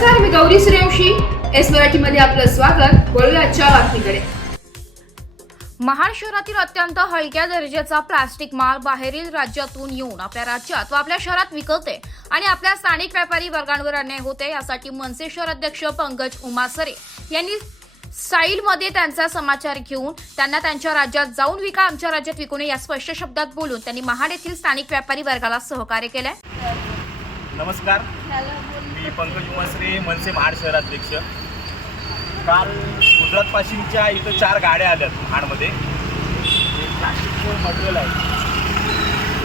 नमस्कार, मी गौरी सूर्यवंशी. एस मराठीमध्ये आपलं स्वागत. वळूया आजच्या बातमीकडे. महाड शहरातील अत्यंत हलक्या दर्जाचा प्लास्टिक माल बाहेरील राज्यातून येऊन आपल्या राज्यात व आपल्या शहरात विकवते आणि आपल्या स्थानिक व्यापारी वर्गांवर अन्याय होते. यासाठी मनसे शहर अध्यक्ष पंकज उमासरे यांनी स्टाईलमध्ये त्यांचा समाचार घेऊन त्यांना त्यांच्या राज्यात जाऊन विका, आमच्या राज्यात विकू नये या स्पष्ट शब्दात बोलून त्यांनी महाड येथील स्थानिक व्यापारी वर्गाला सहकार्य केले. नमस्कार, मी पंकज उमासरे, मनसे महाड शहराध्यक्ष. काल गुजरात पाशिमच्या इथं 4 गाड्या आल्यात महाडमध्ये. हे प्लास्टिकचं मटेरियल आहे,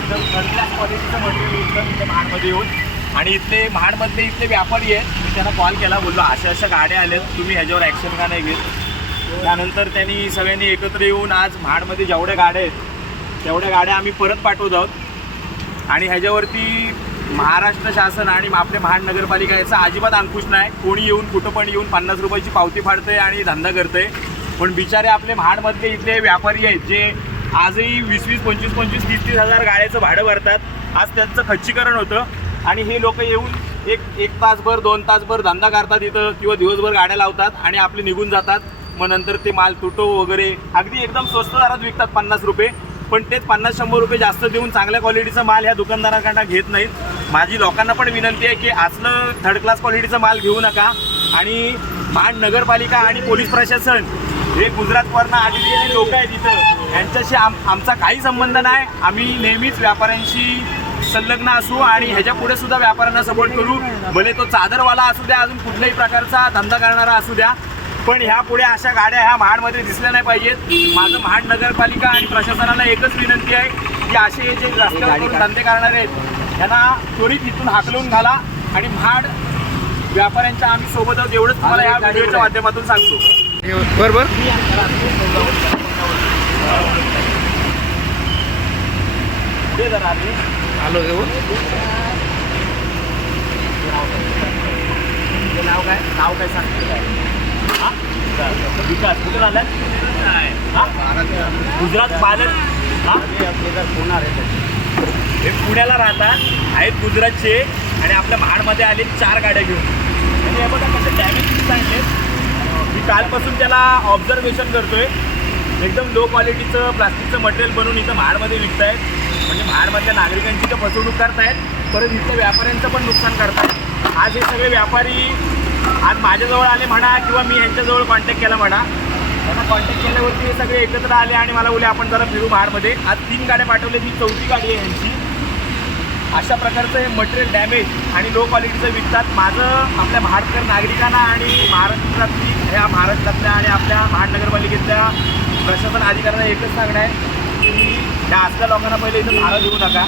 एकदम थर्ड क्लास क्वालिटीचं मटेरियल होतं इथं महाडमध्ये येऊन. आणि इथले महाडमधले इथले व्यापारी आहेत, मी त्यांना कॉल केला, बोललो अशा गाड्या आल्यात, तुम्ही ह्याच्यावर ॲक्शन का नाही घेत. त्यानंतर त्यांनी सगळ्यांनी एकत्र येऊन आज महाडमध्ये जेवढ्या गाड्या आहेत तेवढ्या गाड्या आम्ही परत पाठवत आहोत. आणि ह्याच्यावरती महाराष्ट्र शासन आणि आपले महाड नगरपालिका याचा अजिबात अंकुश नाही. कोणी येऊन कुठं पण येऊन 50 रुपयाची पावती फाडतंय आणि धंदा करतंय. पण बिचारे आपले महाडमधले इथले व्यापारी आहेत जे आजही 20-20, 25-25, 30-30 हजार गाड्याचं भाडं भरतात. आज त्यांचं खच्चीकरण होतं आणि हे लोक येऊन एक तासभर 2 तासभर धंदा करतात इथं किंवा दिवसभर गाड्या लावतात आणि आपले निघून जातात. मग नंतर ते माल तुटो वगैरे अगदी एकदम स्वस्त दरात विकतात 50 रुपये. पण तेच 50-100 रुपये जास्त देऊन चांगल्या क्वालिटीचा माल ह्या दुकानदारांकडनं घेत नाहीत. माझी लोकांना पण विनंती आहे की असलं थर्ड क्लास क्वालिटीचा माल घेऊ नका. आणि महाड नगरपालिका आणि पोलीस प्रशासन हे गुजरातवरनं आलेले लोक आहेत इथं, यांच्याशी आमचा काही संबंध नाही. आम्ही नेहमीच व्यापाऱ्यांशी संलग्न असू आणि ह्याच्या पुढे सुद्धा व्यापाऱ्यांना सपोर्ट करू. भले तो चादरवाला असू द्या, अजून कुठल्याही प्रकारचा धंदा करणारा असू द्या, पण ह्या पुढे अशा गाड्या ह्या महाडमध्ये दिसल्या नाही पाहिजेत. माझं महाड नगरपालिका आणि प्रशासनाला एकच विनंती आहे की असे जे रस्त्यावर धंदे करणारे आहेत त्यांना त्वरित इथून हाकलून घाला. आणि महाड व्यापाऱ्यांच्या आम्ही सोबत आहोत एवढंच तुम्हाला या व्हिडिओच्या माध्यमातून सांगतो. बरोबर पुढे जरा आम्ही आलो घेऊन. नाव काय सांगतो काय? विकास कुठे झाला? गुजरात पालन. हे पुण्याला राहतात, आहेत गुजरातचे आणि आपल्या महाडमध्ये आले 4 गाड्या घेऊन. आणि हे बघा कसं डॅमेज सांगले. मी कालपासून त्याला ऑब्झर्वेशन करतोय. एकदम लो क्वालिटीचं प्लास्टिकचं मटेरियल बनवून इथं महाडमध्ये विकत आहेत. म्हणजे महाडमधल्या नागरिकांची तर फसवणूक करतायत, परत इथल्या व्यापाऱ्यांचं पण नुकसान करतायत. आज हे सगळे व्यापारी आज माझ्याजवळ आले म्हणा किंवा मी यांच्याजवळ कॉन्टॅक्ट केला म्हणा. त्यांना कॉन्टॅक्ट केल्यावरती हे सगळे एकत्र आले आणि मला बोलले आपण जरा फिरू महाडमध्ये. आज 3 गाड्या पाठवल्या, ही 4थी गाडी आहे यांची. अशा प्रकारचं हे मटेरियल डॅमेज आणि लो क्वालिटीचं विकतात. माझं आपल्या महाडकर नागरिकांना आणि महाराष्ट्रातल्या आणि आपल्या महाड नगरपालिकेतल्या प्रशासन अधिकाऱ्यांना एकच सांगणं आहे की ह्या असल्या लोकांना पहिले इथं भाडं देऊ नका.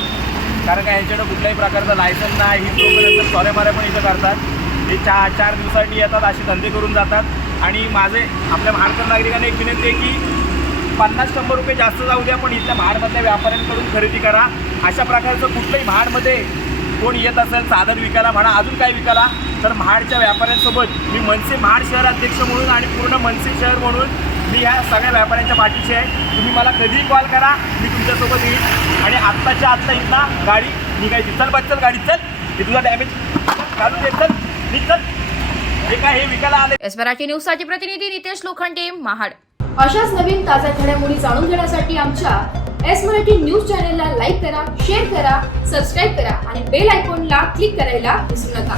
कारण का यांच्याकडं कुठल्याही प्रकारचं लायसन्स नाही. ही लोकांना सॉऱ्या पण इथं करतात. हे 4 दिवसांनी येतात, असे धंदे करून जातात. आणि माझे आपल्या महाराष्ट्र नागरिकांना एक विनंती आहे की 50-100 रुपये जास्त जाऊ द्या, पण इथल्या महाडमधल्या व्यापाऱ्यांकडून खरेदी करा. अशा प्रकारचं कुठल्याही महाडमध्ये कोण येत असेल चादर विकायला म्हणा, अजून काय विकायला, तर महाडच्या व्यापाऱ्यांसोबत मी मनसे महाड शहर अध्यक्ष म्हणून आणि पूर्ण मनसे शहर म्हणून मी ह्या सगळ्या व्यापाऱ्यांच्या पाठीशी आहे. तुम्ही मला कधीही कॉल करा, मी तुमच्यासोबत येईल. आणि आत्ताच्या आत्ता इथं गाडी निघायची. चल बच्चल गाडी चल, हे तुझा डॅमेज काढून दे, चल निघल. हे काय हे विकायला आले. एस मराठी न्यूजसाठी प्रतिनिधी नितेश लोखंडे, महाड. अशाच नवीन ताज्या घडामोडी जाणून घेण्यासाठी आमच्या एस मराठी न्यूज चॅनलला लाईक करा, शेअर करा, सबस्क्राईब करा आणि बेल आयकॉनला क्लिक करायला विसरू नका.